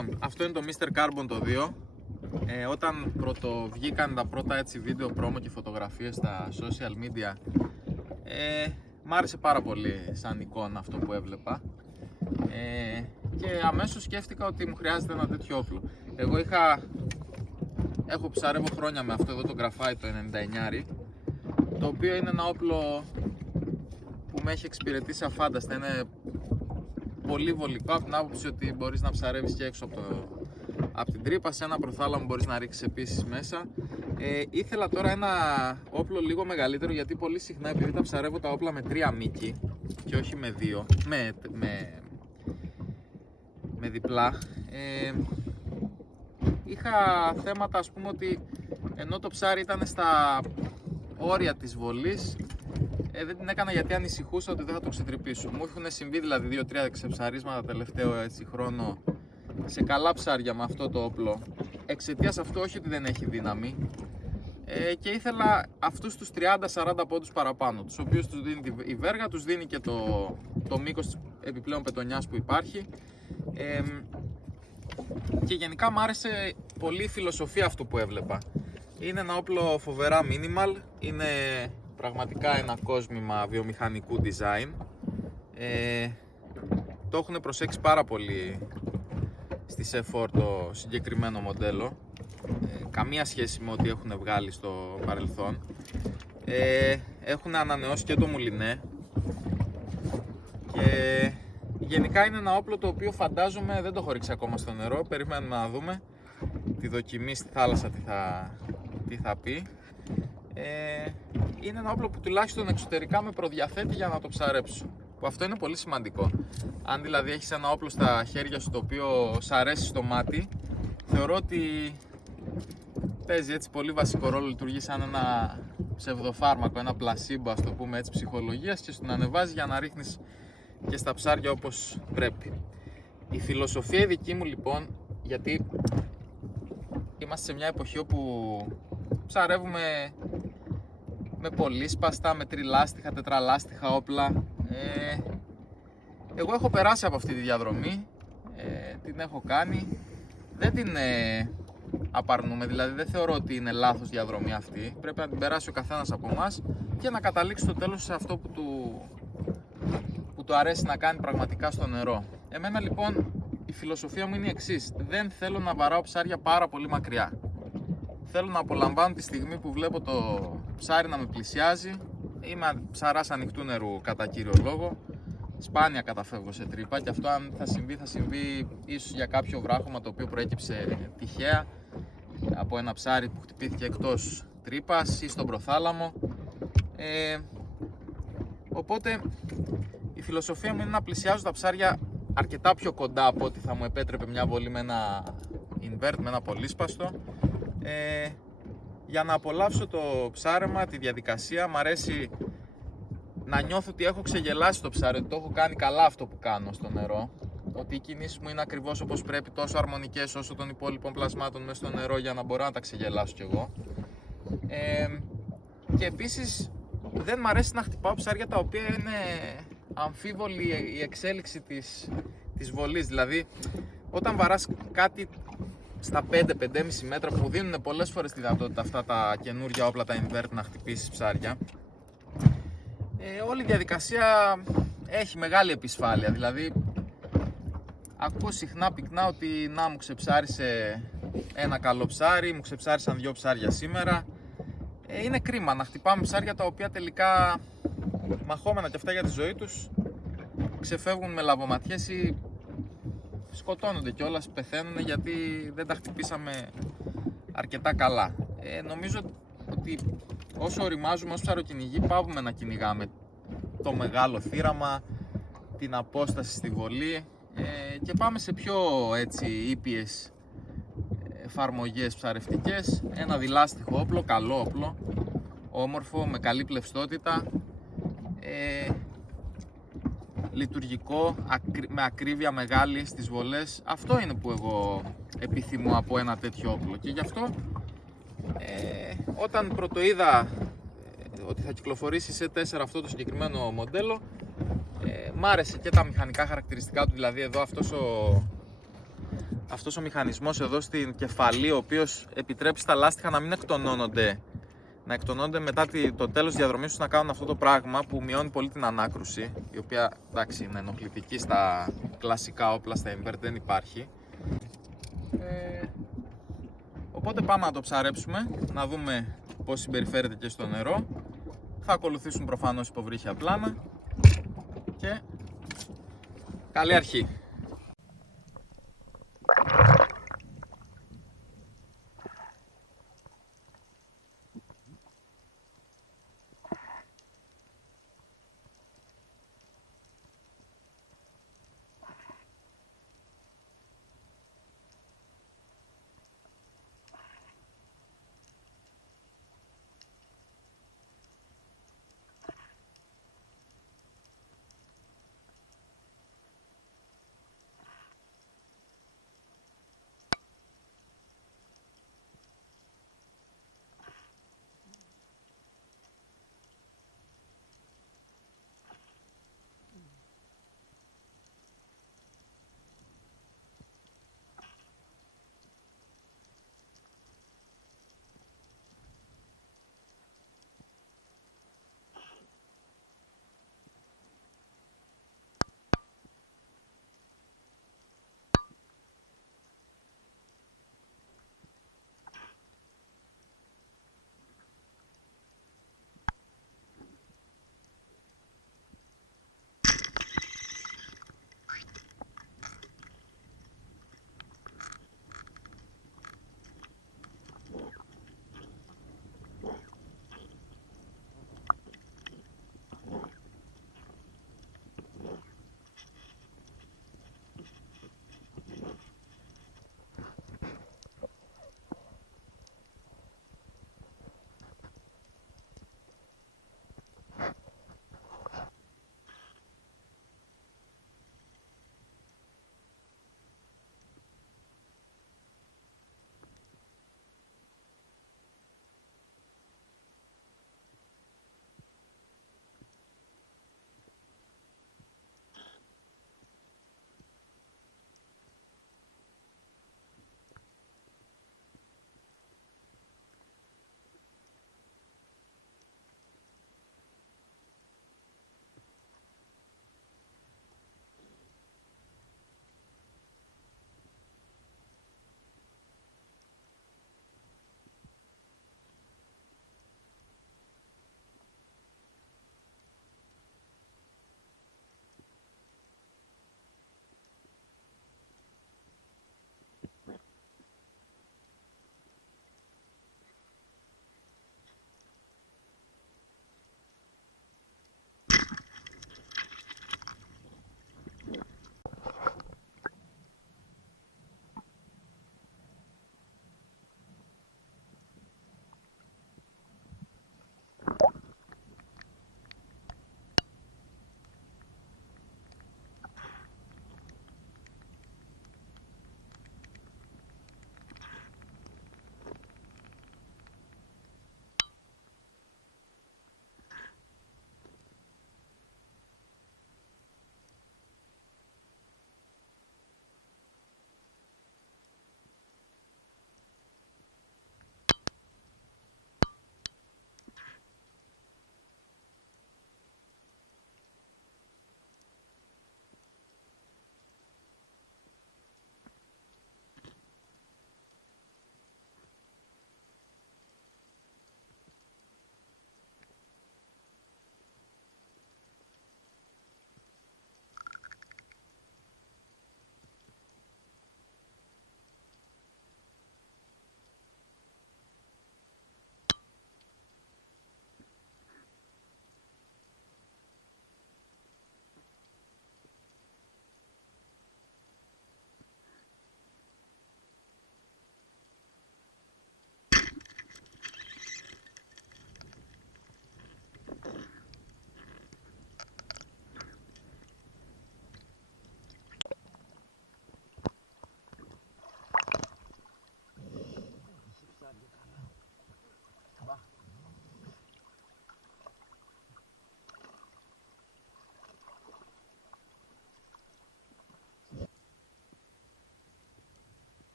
Λοιπόν, αυτό είναι το Mr. Carbon το 2. Όταν βγήκαν τα πρώτα έτσι βίντεο promo και φωτογραφίες στα social media, μ' άρεσε πάρα πολύ σαν εικόνα αυτό που έβλεπα, και αμέσως σκέφτηκα ότι μου χρειάζεται ένα τέτοιο όπλο. Εγώ έχω ψαρεύω χρόνια με αυτό εδώ το Graphite το 99, το οποίο είναι ένα όπλο που με έχει εξυπηρετήσει αφάνταστα. Είναι πολύ βολικό από την άποψη ότι μπορείς να ψαρεύεις και έξω από την τρύπα, σε ένα προθάλαμο μπορείς να ρίξεις επίσης μέσα. Ήθελα τώρα ένα όπλο λίγο μεγαλύτερο, γιατί πολύ συχνά, επειδή τα ψαρεύω τα όπλα με 3 μήκη και όχι με 2, με διπλά, είχα θέματα, ας πούμε, ότι ενώ το ψάρι ήταν στα όρια της βολής, δεν την έκανα γιατί ανησυχούσα ότι δεν θα το ξετρυπήσω. Μου έχουν συμβεί δηλαδή 2-3 ξεψαρίσματα τελευταίο χρόνο σε καλά ψάρια με αυτό το όπλο, εξαιτίας αυτού, όχι ότι δεν έχει δύναμη, και ήθελα αυτούς τους 30-40 πόντους παραπάνω, τους οποίους τους δίνει η βέργα, τους δίνει και το μήκος της επιπλέον πετονιάς που υπάρχει, και γενικά μου άρεσε πολύ η φιλοσοφία αυτού που έβλεπα. Είναι ένα όπλο φοβερά minimal, είναι πραγματικά ένα κόσμημα βιομηχανικού design. Το έχουν προσέξει πάρα πολύ στη C4 το συγκεκριμένο μοντέλο, καμία σχέση με ό,τι έχουν βγάλει στο παρελθόν. Έχουν ανανεώσει και το μουλινέ και γενικά είναι ένα όπλο το οποίο φαντάζομαι δεν το έχω ρίξει ακόμα στο νερό. Περιμένουμε να δούμε τη δοκιμή στη θάλασσα τι θα πει. Είναι ένα όπλο που τουλάχιστον εξωτερικά με προδιαθέτει για να το ψαρέψω, που αυτό είναι πολύ σημαντικό. Αν δηλαδή έχεις ένα όπλο στα χέρια σου το οποίο σ' αρέσει στο μάτι, θεωρώ ότι παίζει έτσι πολύ βασικό ρόλο, λειτουργεί σαν ένα ψευδοφάρμακο, ένα πλασίμπο, ας το πούμε έτσι, ψυχολογίας, και στον ανεβάζει για να ρίχνεις και στα ψάρια όπως πρέπει. Η φιλοσοφία δική μου λοιπόν, γιατί είμαστε σε μια εποχή όπου ψαρεύουμε με πολύσπαστα, με τριλάστιχα, τετραλάστιχα όπλα, εγώ έχω περάσει από αυτή τη διαδρομή, την έχω κάνει, δεν την απαρνούμε, δηλαδή δεν θεωρώ ότι είναι λάθος διαδρομή αυτή. Πρέπει να την περάσει ο καθένας από εμάς και να καταλήξει στο τέλος σε αυτό που του αρέσει να κάνει πραγματικά στο νερό. Εμένα λοιπόν η φιλοσοφία μου είναι η εξής: δεν θέλω να βαράω ψάρια πάρα πολύ μακριά. Θέλω να απολαμβάνω τη στιγμή που βλέπω το ψάρι να με πλησιάζει. Είμαι ψαράς ανοιχτού νερού κατά κύριο λόγο. Σπάνια καταφεύγω σε τρύπα, και αυτό αν θα συμβεί ίσως για κάποιο βράχωμα το οποίο προέκυψε τυχαία από ένα ψάρι που χτυπήθηκε εκτός τρύπας ή στον προθάλαμο. Οπότε η φιλοσοφία μου είναι να πλησιάζω τα ψάρια αρκετά πιο κοντά από ό,τι θα μου επέτρεπε μια βολή με ένα invert, με ένα πολύσπαστο, για να απολαύσω το ψάρεμα, τη διαδικασία. Μ' αρέσει να νιώθω ότι έχω ξεγελάσει το ψάρι, ότι το έχω κάνει καλά αυτό που κάνω στο νερό, ότι οι κινήσεις μου είναι ακριβώς όπως πρέπει, τόσο αρμονικές όσο των υπόλοιπων πλασμάτων μέσα στο νερό, για να μπορώ να τα ξεγελάσω κι εγώ. Και επίσης δεν μ' αρέσει να χτυπάω ψάρια τα οποία είναι αμφίβολη η εξέλιξη της βολής. Δηλαδή όταν βαράς κάτι στα 5-5,5 μέτρα, που δίνουν πολλές φορές τη δυνατότητα αυτά τα καινούργια όπλα, τα invert, να χτυπήσεις ψάρια, όλη η διαδικασία έχει μεγάλη επισφάλεια. Δηλαδή ακούω συχνά πυκνά ότι να, μου ξεψάρισε ένα καλό ψάρι, μου ξεψάρισαν 2 ψάρια σήμερα. Είναι κρίμα να χτυπάμε ψάρια τα οποία τελικά, μαχόμενα και αυτά για τη ζωή τους, ξεφεύγουν με λαβοματιές ή σκοτώνονται κιόλας, πεθαίνουν γιατί δεν τα χτυπήσαμε αρκετά καλά. Νομίζω ότι όσο οριμάζουμε ως ψαροκυνηγοί, πάβουμε να κυνηγάμε το μεγάλο θύραμα, την απόσταση στη βολή, και πάμε σε πιο έτσι ήπιες εφαρμογές ψαρευτικές. Ένα διλάστιχο όπλο, καλό όπλο, όμορφο, με καλή πλευστότητα, λειτουργικό, με ακρίβεια μεγάλη στις βολές. Αυτό είναι που εγώ επιθυμώ από ένα τέτοιο όπλο, και γι' αυτό όταν πρωτοείδα ότι θα κυκλοφορήσει σε 4 αυτό το συγκεκριμένο μοντέλο, μ' άρεσε και τα μηχανικά χαρακτηριστικά του, δηλαδή εδώ αυτός αυτός ο μηχανισμός εδώ στην κεφαλή, ο οποίος επιτρέπει στα λάστιχα να μην εκτονώνονται, να εκτονώνονται μετά το τέλος της διαδρομής τους, να κάνουν αυτό το πράγμα που μειώνει πολύ την ανάκρουση, η οποία εντάξει είναι ενοχλητική στα κλασικά όπλα, στα invert δεν υπάρχει. Οπότε πάμε να το ψαρέψουμε, να δούμε πώς συμπεριφέρεται και στο νερό. Θα ακολουθήσουν προφανώς υποβρύχια πλάνα και καλή αρχή.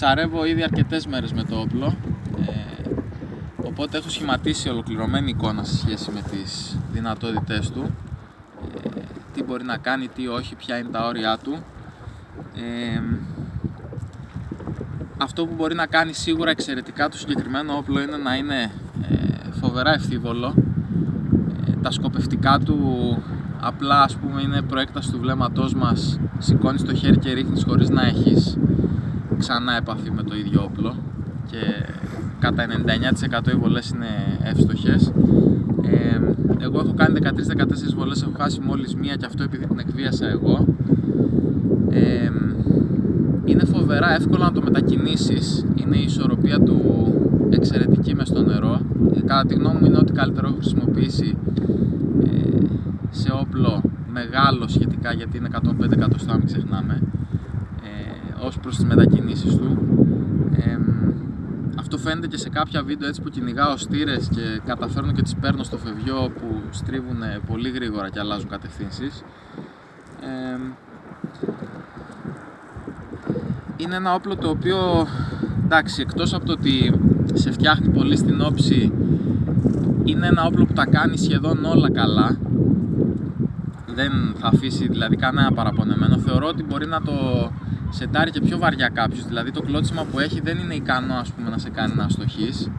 ψαρεύω ήδη αρκετές μέρες με το όπλο, οπότε έχω σχηματίσει ολοκληρωμένη εικόνα σε σχέση με τις δυνατότητές του, τι μπορεί να κάνει, τι όχι, ποια είναι τα όρια του. Αυτό που μπορεί να κάνει σίγουρα εξαιρετικά το συγκεκριμένο όπλο είναι να είναι φοβερά ευθύβολο. Τα σκοπευτικά του απλά, ας πούμε, είναι προέκταση του βλέμματός μας. Σηκώνεις το χέρι και ρίχνεις χωρίς να έχεις ξανά επαφή με το ίδιο όπλο, και κατά 99% οι βολές είναι εύστοχες. Εγώ έχω κάνει 13-14 βολές, έχω χάσει μόλις μία, και αυτό επειδή την εκβίασα εγώ. Είναι φοβερά εύκολο να το μετακινήσεις, είναι η ισορροπία του εξαιρετική μες στο νερό. Κατά τη γνώμη μου είναι ό,τι καλύτερο έχω χρησιμοποιήσει σε όπλο μεγάλο σχετικά, γιατί είναι 105 εκατοστά, μην ξεχνάμε, ως προς τις μετακινήσεις του. Αυτό φαίνεται και σε κάποια βίντεο, έτσι που κυνηγάω στήρες και καταφέρνω και τις παίρνω στο φευγιό, που στρίβουν πολύ γρήγορα και αλλάζουν κατευθύνσεις. Είναι ένα όπλο το οποίο, εντάξει, εκτός από το ότι σε φτιάχνει πολύ στην όψη, είναι ένα όπλο που τα κάνει σχεδόν όλα καλά. Δεν θα αφήσει δηλαδή κανένα παραπονεμένο. Θεωρώ ότι μπορεί να το σετάρει και πιο βαριά κάποιος, δηλαδή το κλώτσιμα που έχει δεν είναι ικανό, ας πούμε, να σε κάνει να αστοχείς.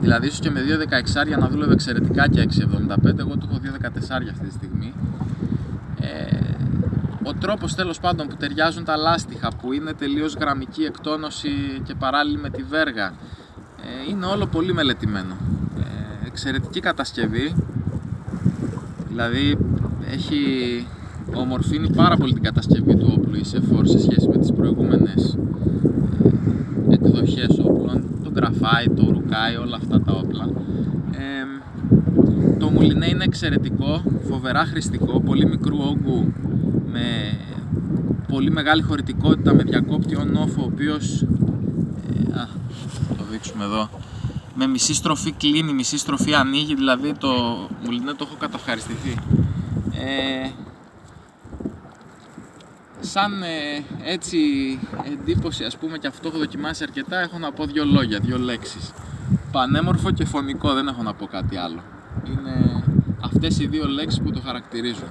Δηλαδή ίσως και με 2.16 να δούλευε εξαιρετικά και 6.75, εγώ το έχω 2.14 αυτή τη στιγμή. Ο τρόπος, τέλος πάντων, που ταιριάζουν τα λάστιχα, που είναι τελείως γραμμική εκτόνωση και παράλληλη με τη βέργα, είναι όλο πολύ μελετημένο. Εξαιρετική κατασκευή, δηλαδή έχει ομορφύνει πάρα πολύ την κατασκευή του όπλου η selves σε σχέση με τις προηγούμενες εκδοχές όπλων, το graphite, το urukai, όλα αυτά τα όπλα. Το μουλινέ είναι εξαιρετικό, φοβερά χρηστικό, πολύ μικρού όγκου, με πολύ μεγάλη χωρητικότητα, με διακόπτη on-off, ο οποίος, το δείξουμε εδώ, με μισή στροφή κλείνει, μισή στροφή ανοίγει, δηλαδή το μουλινέ το έχω καταυχαριστηθεί. Σαν έτσι εντύπωση, ας πούμε, και αυτό έχω δοκιμάσει αρκετά, έχω να πω δύο λόγια, δύο λέξεις: πανέμορφο και φωνικό, δεν έχω να πω κάτι άλλο. Είναι αυτές οι δύο λέξεις που το χαρακτηρίζουν.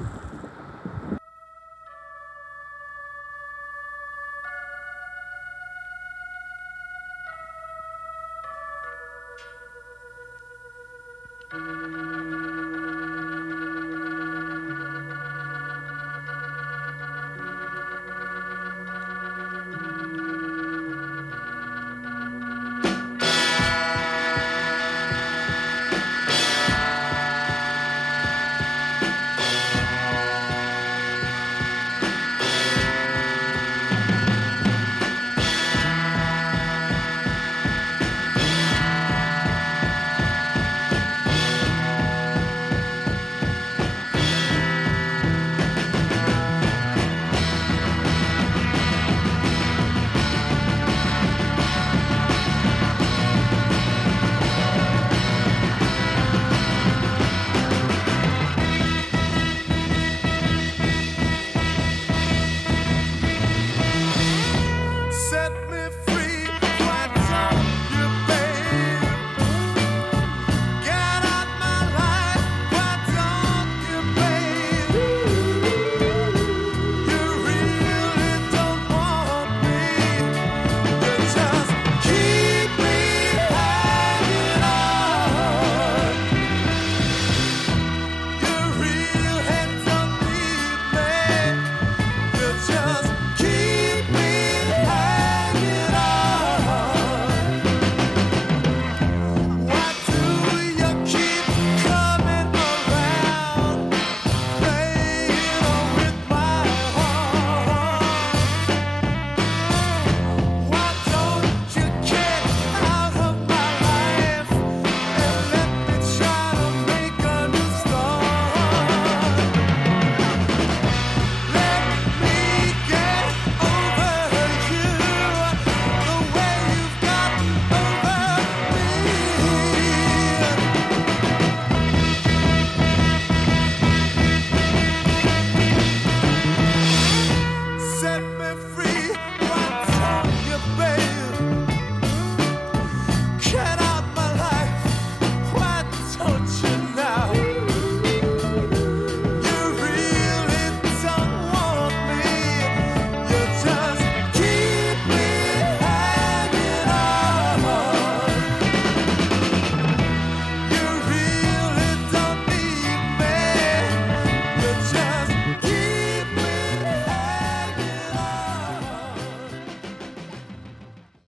Set me